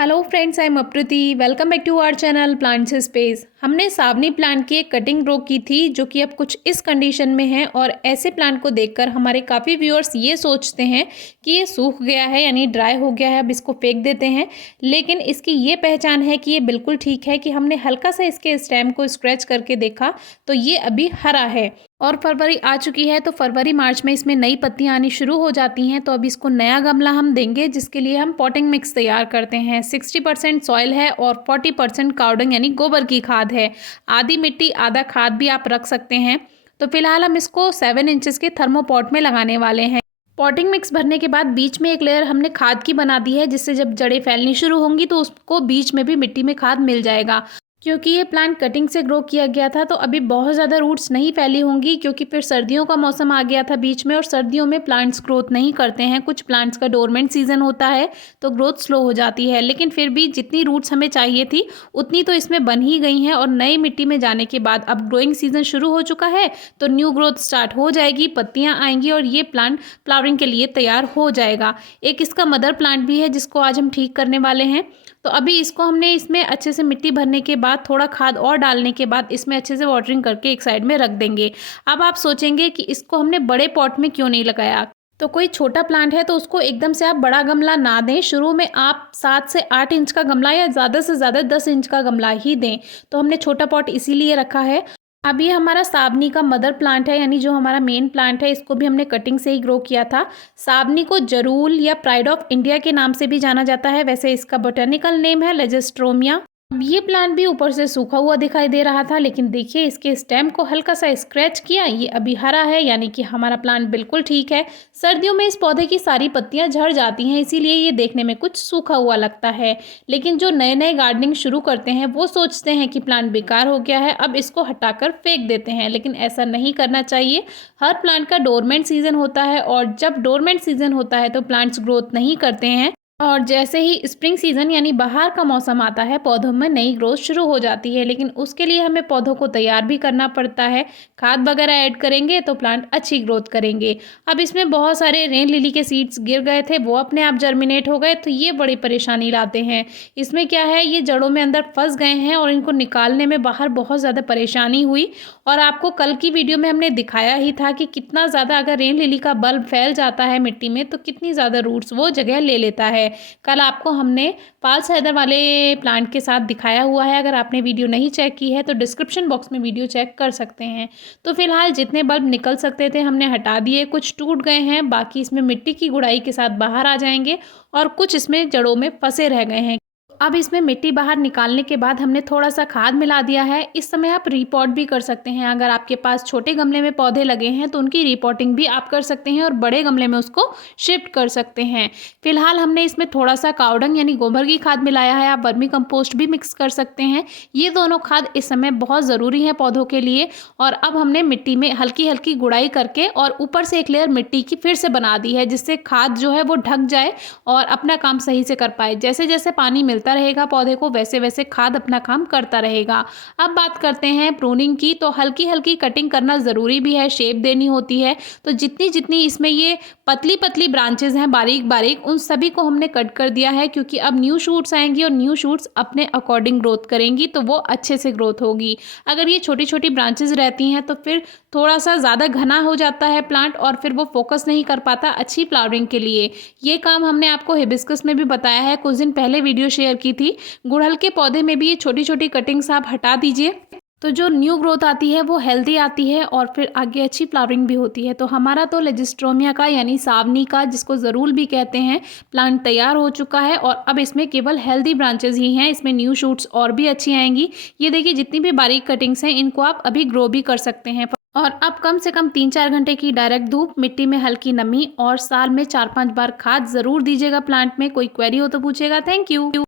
Hello friends, I am Apriti. Welcome back to our channel plants space. हमने सावनी plant की एक कटिंग ग्रो की थी जो कि अब कुछ इस कंडीशन में है और ऐसे प्लांट को देखकर हमारे काफ़ी व्यूअर्स ये सोचते हैं कि ये सूख गया है, यानी ड्राई हो गया है, अब इसको फेंक देते हैं। लेकिन इसकी ये पहचान है कि ये बिल्कुल ठीक है कि हमने हल्का सा इसके स्टेम को स्क्रैच करके देखा तो ये अभी हरा है। और फरवरी आ चुकी है तो फरवरी मार्च में इसमें नई पत्तियां आनी शुरू हो जाती हैं। तो अब इसको नया गमला हम देंगे जिसके लिए हम पॉटिंग मिक्स तैयार करते हैं। 60% सॉइल है और 40% काउडंग यानी गोबर की खाद है। आधी मिट्टी आधा खाद भी आप रख सकते हैं। तो फिलहाल हम इसको 7 इंचेस के थर्मोपॉट में लगाने वाले हैं। पॉटिंग मिक्स भरने के बाद बीच में एक लेयर हमने खाद की बना दी है, जिससे जब जड़ें फैलनी शुरू होंगी तो उसको बीच में भी मिट्टी में खाद मिल जाएगा। क्योंकि ये प्लांट कटिंग से ग्रो किया गया था तो अभी बहुत ज़्यादा रूट्स नहीं फैली होंगी, क्योंकि फिर सर्दियों का मौसम आ गया था बीच में और सर्दियों में प्लांट्स ग्रोथ नहीं करते हैं। कुछ प्लांट्स का डोरमेंट सीजन होता है तो ग्रोथ स्लो हो जाती है, लेकिन फिर भी जितनी रूट्स हमें चाहिए थी उतनी तो इसमें बन ही गई हैं। और नई मिट्टी में जाने के बाद अब ग्रोइंग सीजन शुरू हो चुका है तो न्यू ग्रोथ स्टार्ट हो जाएगी, पत्तियाँ आएंगी और ये प्लांट फ्लावरिंग के लिए तैयार हो जाएगा। एक इसका मदर प्लांट भी है जिसको आज हम ठीक करने वाले हैं। तो अभी इसको हमने इसमें अच्छे से मिट्टी भरने के बाद थोड़ा खाद और डालने के बाद इसमें अच्छे से वाटरिंग करके एक साइड में रख देंगे। अब आप सोचेंगे कि इसको हमने बड़े पॉट में क्यों नहीं लगाया। तो कोई छोटा प्लांट है तो उसको एकदम से आप बड़ा गमला ना दें। शुरू में आप 7 से 8 इंच का गमला या ज़्यादा से ज़्यादा 10 इंच का गमला ही दें। तो हमने छोटा पॉट इसीलिए रखा है। अब ये हमारा सावनी का मदर प्लांट है, यानी जो हमारा मेन प्लांट है, इसको भी हमने कटिंग से ही ग्रो किया था। सावनी को जरूल या प्राइड ऑफ इंडिया के नाम से भी जाना जाता है। वैसे इसका बोटेनिकल नेम है लेजिस्ट्रोमिया। अब ये प्लांट भी ऊपर से सूखा हुआ दिखाई दे रहा था, लेकिन देखिए इसके स्टेम को हल्का सा स्क्रैच किया, ये अभी हरा है, यानी कि हमारा प्लांट बिल्कुल ठीक है। सर्दियों में इस पौधे की सारी पत्तियां झड़ जाती हैं, इसीलिए ये देखने में कुछ सूखा हुआ लगता है। लेकिन जो नए नए गार्डनिंग शुरू करते हैं वो सोचते हैं कि प्लांट बेकार हो गया है, अब इसको हटाकर फेंक देते हैं, लेकिन ऐसा नहीं करना चाहिए। हर प्लांट का डोरमेंट सीजन होता है और जब डोरमेंट सीजन होता है तो प्लांट्स ग्रोथ नहीं करते हैं। और जैसे ही स्प्रिंग सीजन यानी बाहर का मौसम आता है पौधों में नई ग्रोथ शुरू हो जाती है, लेकिन उसके लिए हमें पौधों को तैयार भी करना पड़ता है। खाद वगैरह ऐड करेंगे तो प्लांट अच्छी ग्रोथ करेंगे। अब इसमें बहुत सारे रेन लिली के सीड्स गिर गए थे, वो अपने आप जर्मिनेट हो गए, तो ये बड़ी परेशानी लाते हैं। इसमें क्या है, ये जड़ों में अंदर फंस गए हैं और इनको निकालने में बाहर बहुत ज़्यादा परेशानी हुई। और आपको कल की वीडियो में हमने दिखाया ही था कि कितना ज़्यादा अगर रेन लिली का बल्ब फैल जाता है मिट्टी में तो कितनी ज़्यादा रूट्स वो जगह ले लेता है। कल आपको हमने पाल्स हैदर वाले प्लांट के साथ दिखाया हुआ है। अगर आपने वीडियो नहीं चेक की है तो डिस्क्रिप्शन बॉक्स में वीडियो चेक कर सकते हैं। तो फिलहाल जितने बल्ब निकल सकते थे हमने हटा दिए, कुछ टूट गए हैं, बाकी इसमें मिट्टी की गुड़ाई के साथ बाहर आ जाएंगे और कुछ इसमें जड़ों में फंसे रह गए हैं। अब इसमें मिट्टी बाहर निकालने के बाद हमने थोड़ा सा खाद मिला दिया है। इस समय आप रीपॉट भी कर सकते हैं। अगर आपके पास छोटे गमले में पौधे लगे हैं तो उनकी रीपॉटिंग भी आप कर सकते हैं और बड़े गमले में उसको शिफ्ट कर सकते हैं। फिलहाल हमने इसमें थोड़ा सा कावडंग यानी गोबर की खाद मिलाया है। आप वर्मी कंपोस्ट भी मिक्स कर सकते हैं। ये दोनों खाद इस समय बहुत ज़रूरी है पौधों के लिए। और अब हमने मिट्टी में हल्की हल्की गुड़ाई करके और ऊपर से एक लेयर मिट्टी की फिर से बना दी है, जिससे खाद जो है वो ढक जाए और अपना काम सही से कर पाए। जैसे जैसे पानी मिलता रहेगा पौधे को वैसे वैसे खाद अपना काम करता रहेगा। अब बात करते हैं प्रूनिंग की। तो हल्की हल्की कटिंग करना ज़रूरी भी है, शेप देनी होती है। तो जितनी जितनी इसमें ये पतली पतली ब्रांचेज हैं बारीक बारीक, उन सभी को हमने कट कर दिया है, क्योंकि अब न्यू शूट्स आएंगी और न्यू शूट्स अपने अकॉर्डिंग ग्रोथ करेंगी तो वो अच्छे से ग्रोथ होगी। अगर ये छोटी छोटी ब्रांचेज रहती हैं तो फिर थोड़ा सा ज़्यादा घना हो जाता है प्लांट और फिर वो फोकस नहीं कर पाता अच्छी फ्लावरिंग के लिए। ये काम हमने आपको हिबिस्कस में भी बताया है, कुछ दिन पहले वीडियो शेयर की थी। गुड़हल के पौधे में भी ये छोटी छोटी कटिंग्स आप हटा दीजिए तो जो न्यू ग्रोथ आती है वो हेल्दी आती है और फिर आगे अच्छी फ्लावरिंग भी होती है। तो हमारा तो लेजिस्ट्रोमिया का यानी सावनी का, जिसको ज़रूल भी कहते हैं, प्लांट तैयार हो चुका है और अब इसमें केवल हेल्दी ब्रांचेज ही हैं। इसमें न्यू शूट्स और भी अच्छी आएंगी। ये देखिए जितनी भी बारीक कटिंग्स हैं इनको आप अभी ग्रो भी कर सकते हैं। और अब कम से कम 3-4 घंटे की डायरेक्ट धूप, मिट्टी में हल्की नमी और साल में 4-5 बार खाद ज़रूर दीजिएगा प्लांट में। कोई क्वेरी हो तो पूछेगा। Thank you.